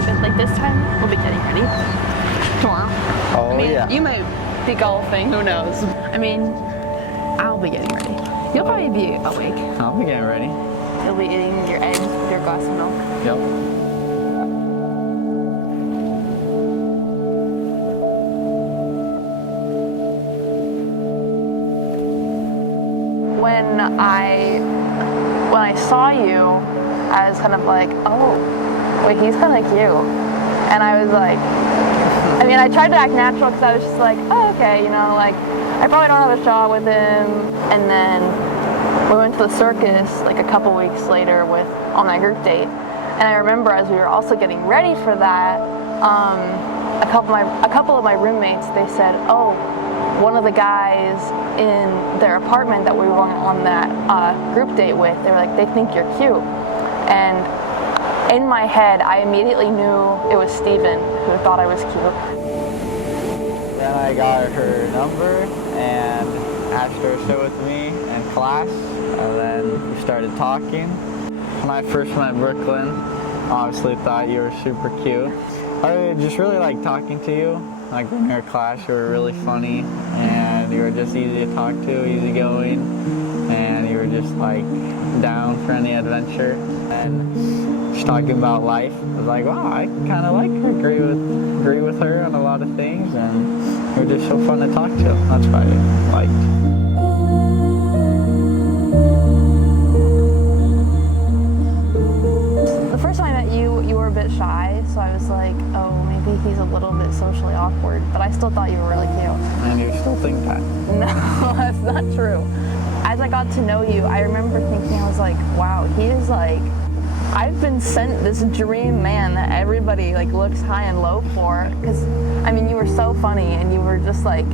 sleep. But like this time, we'll be getting ready tomorrow. Oh, I mean, yeah. you might be golfing. Who knows? I mean, I'll be getting ready. You'll probably be awake. I'll be getting ready. You'll be eating your eggs with your glass of milk. Yep. When I saw you, I was kind of like, oh, wait, he's kind of cute. And I was like, I mean, I tried to act natural because I was just like, oh, okay, you know, like, I probably don't have a shot with him. And then we went to the circus like a couple weeks later on that group date. And I remember as we were also getting ready for that, a couple of my roommates, they said, oh, one of the guys in their apartment that we were on that group date with, they were like, they think you're cute. And in my head, I immediately knew it was Stephen who thought I was cute. Then I got her number and asked her to sit with me in class, and then we started talking. When I first met Brooklyn, obviously thought you were super cute. I just really liked talking to you. Like in your class, you were really funny, and you were just easy to talk to, easygoing, and you were just like down for any adventure. And just talking about life, I was like, wow, I kind of like her, agree with her on a lot of things, and you were just so fun to talk to. That's what I liked. Shy, so I was like, oh, maybe he's a little bit socially awkward, but I still thought you were really cute. And you still think that? No, that's not true. As I got to know you, I remember thinking, I was like, wow, he is like, I've been sent this dream man that everybody like looks high and low for, because I mean, you were so funny, and you were just like,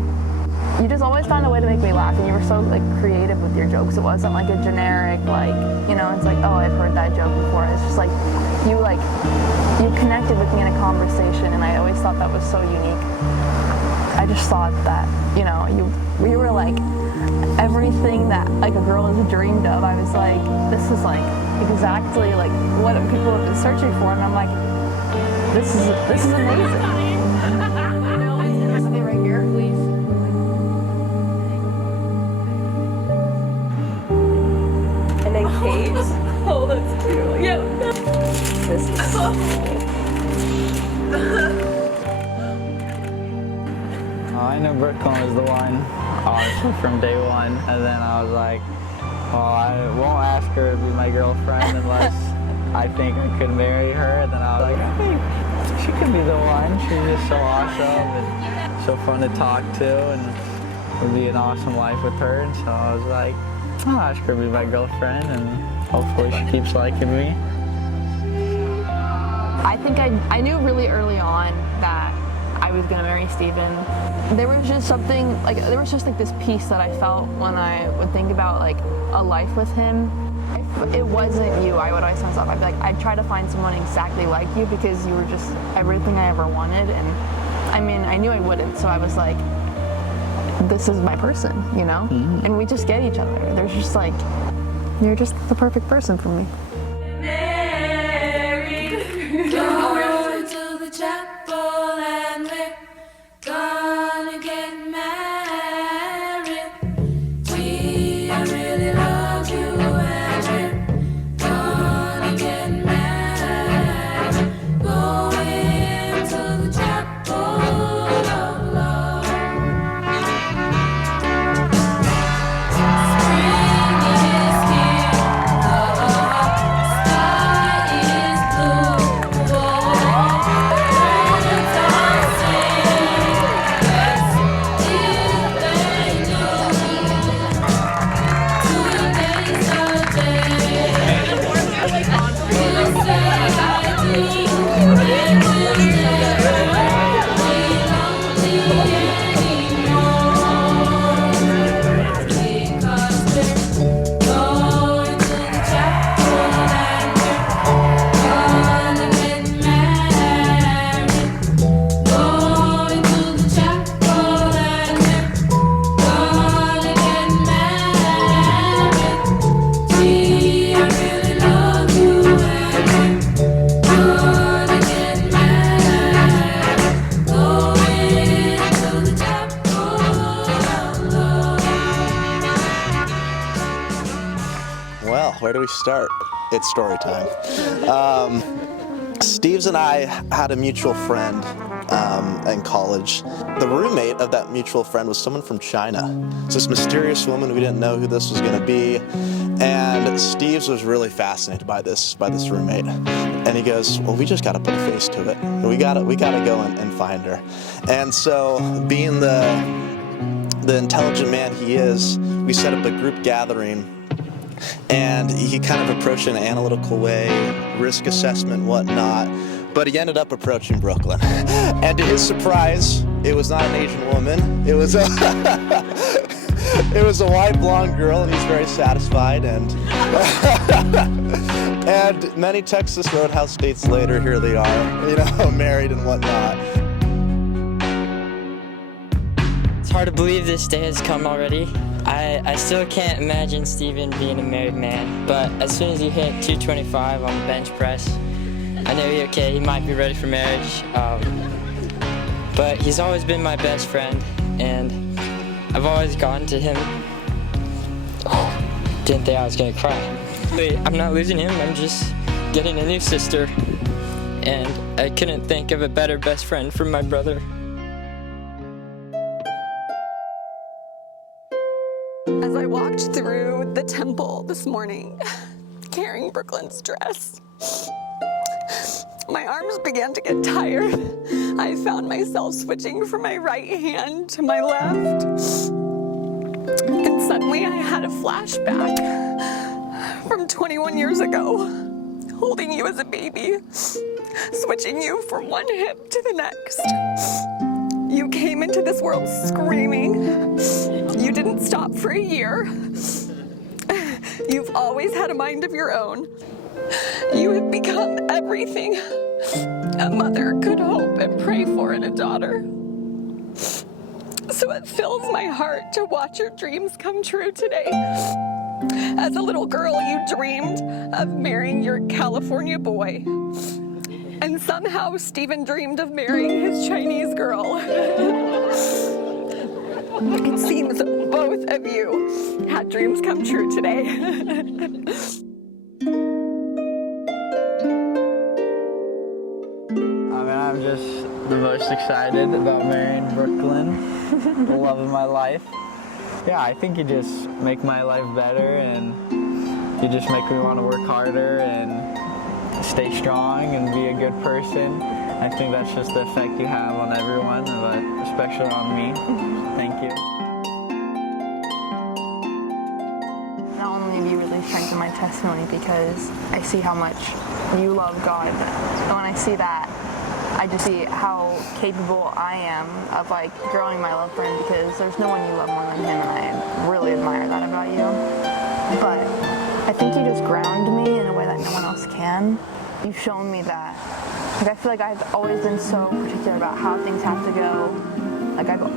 you just always found a way to make me laugh, and you were so like creative with your jokes. It wasn't like a generic, like, you know, it's like, oh, I've heard that joke before. It's just like you connected with me in a conversation, and I always thought that was so unique. I just thought that, you know, we were like everything that like a girl has dreamed of. I was like, this is like exactly like what people have been searching for, and I'm like, this is amazing. Right here, please. And then Kate. Oh, that's cute. Yeah. This is I knew Brooklyn was the one, obviously from day one, and then I was like, well, I won't ask her to be my girlfriend unless I think I could marry her. And then I was like, I think she could be the one. She's just so awesome and so fun to talk to, and it would be an awesome life with her. And so I was like, I'll ask her to be my girlfriend, and hopefully she keeps liking me. I think I knew really early on that I was gonna marry Stephen. There was just something, like, there was just like this peace that I felt when I would think about like a life with him. It wasn't you, I would always tell myself, I'd be like, I'd try to find someone exactly like you because you were just everything I ever wanted. And I mean, I knew I wouldn't, so I was like, this is my person, you know? Mm-hmm. And we just get each other. There's just like, you're just the perfect person for me. start? It's story time. Steve's and I had a mutual friend in college. The roommate of that mutual friend was someone from China. It's this mysterious woman. We didn't know who this was going to be. And Steve's was really fascinated by this roommate. And he goes, well, we just got to put a face to it. We got to go and find her. And so, being the intelligent man he is, we set up a group gathering. And he kind of approached it in an analytical way, risk assessment, whatnot. But he ended up approaching Brooklyn. And to his surprise, it was not an Asian woman. It was a it was a white blonde girl, and he's very satisfied. And and many Texas Roadhouse dates later, here they are, married and whatnot. It's hard to believe this day has come already. I still can't imagine Stephen being a married man, but as soon as he hit 225 on the bench press, I knew he might be ready for marriage. But he's always been my best friend, and I've always gone to him. Oh, didn't think I was gonna cry. I'm not losing him, I'm just getting a new sister, and I couldn't think of a better best friend for my brother. As I walked through the temple this morning, carrying Brooklyn's dress, my arms began to get tired. I found myself switching from my right hand to my left. And suddenly I had a flashback from 21 years ago, holding you as a baby, switching you from one hip to the next. You came into this world screaming. You didn't stop for a year. You've always had a mind of your own. You have become everything a mother could hope and pray for in a daughter. So it fills my heart to watch your dreams come true today. As a little girl, you dreamed of marrying your California boy. And somehow Stephen dreamed of marrying his Chinese girl. It seems both of you had dreams come true today. I'm just the most excited about marrying Brooklyn, the love of my life. Yeah, I think you just make my life better, and you just make me want to work harder and stay strong and be a good person. I think that's just the effect you have on everyone, but especially on me. Thank you. Not only have you really strengthened my testimony because I see how much you love God, and when I see that, I just see how capable I am of growing my love for him, because there's no one you love more than him, and I really admire that about you. But I think you just ground me in a way that no one else can. You've shown me that. I feel like I've always been so particular about how things have to go.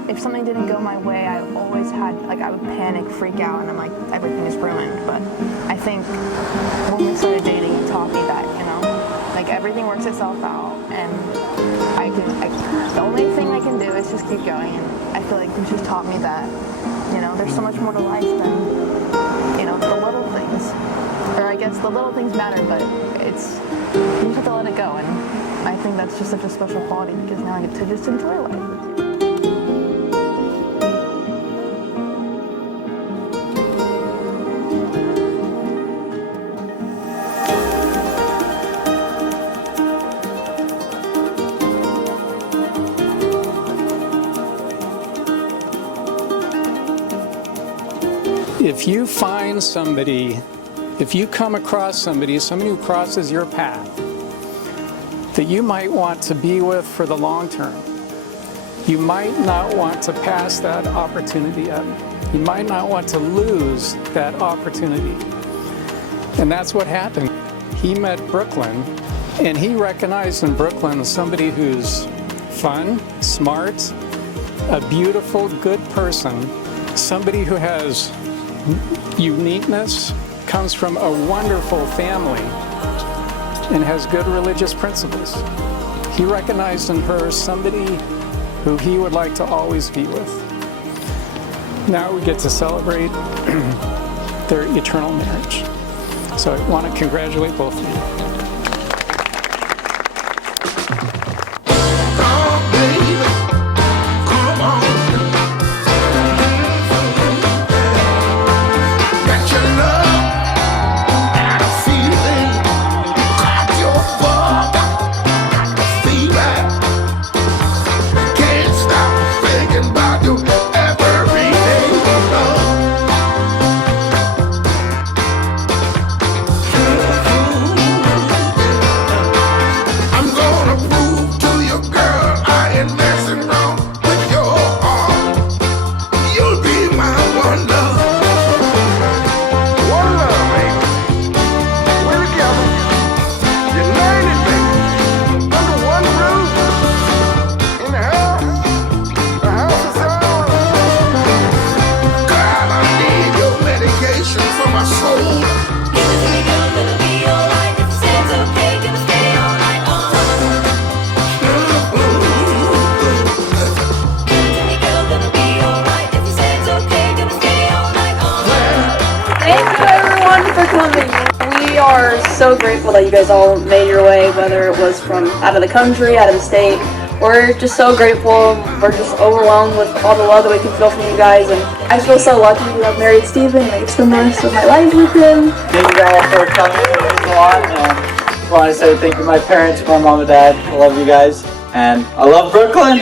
If something didn't go my way, I always had, I would panic, freak out, and I'm like, everything is ruined. But I think when we started dating, you taught me that, everything works itself out, and the only thing I can do is just keep going. And I feel like you just taught me that, there's so much more to life than, the little things. Or I guess the little things matter, but you just have to let it go. And I think that's just such a special quality, because now I get to just enjoy life with you. If you find somebody, if you come across somebody who crosses your path that you might want to be with for the long term, you might not want to pass that opportunity up. You might not want to lose that opportunity. And that's what happened. He met Brooklyn, and he recognized in Brooklyn somebody who's fun, smart, a beautiful, good person, somebody who has uniqueness, comes from a wonderful family, and has good religious principles. He recognized in her somebody who he would like to always be with. Now we get to celebrate their eternal marriage. So I want to congratulate both of you. We are so grateful that you guys all made your way, whether it was from out of the country, out of the state. We're just so grateful. We're just overwhelmed with all the love that we can feel from you guys, and I feel so lucky to have married Stephen and I get to spend the rest of my life with him. Thank you all for coming. It means a lot, and I just want to say thank you to my parents, my mom and dad. I love you guys, and I love Brooklyn.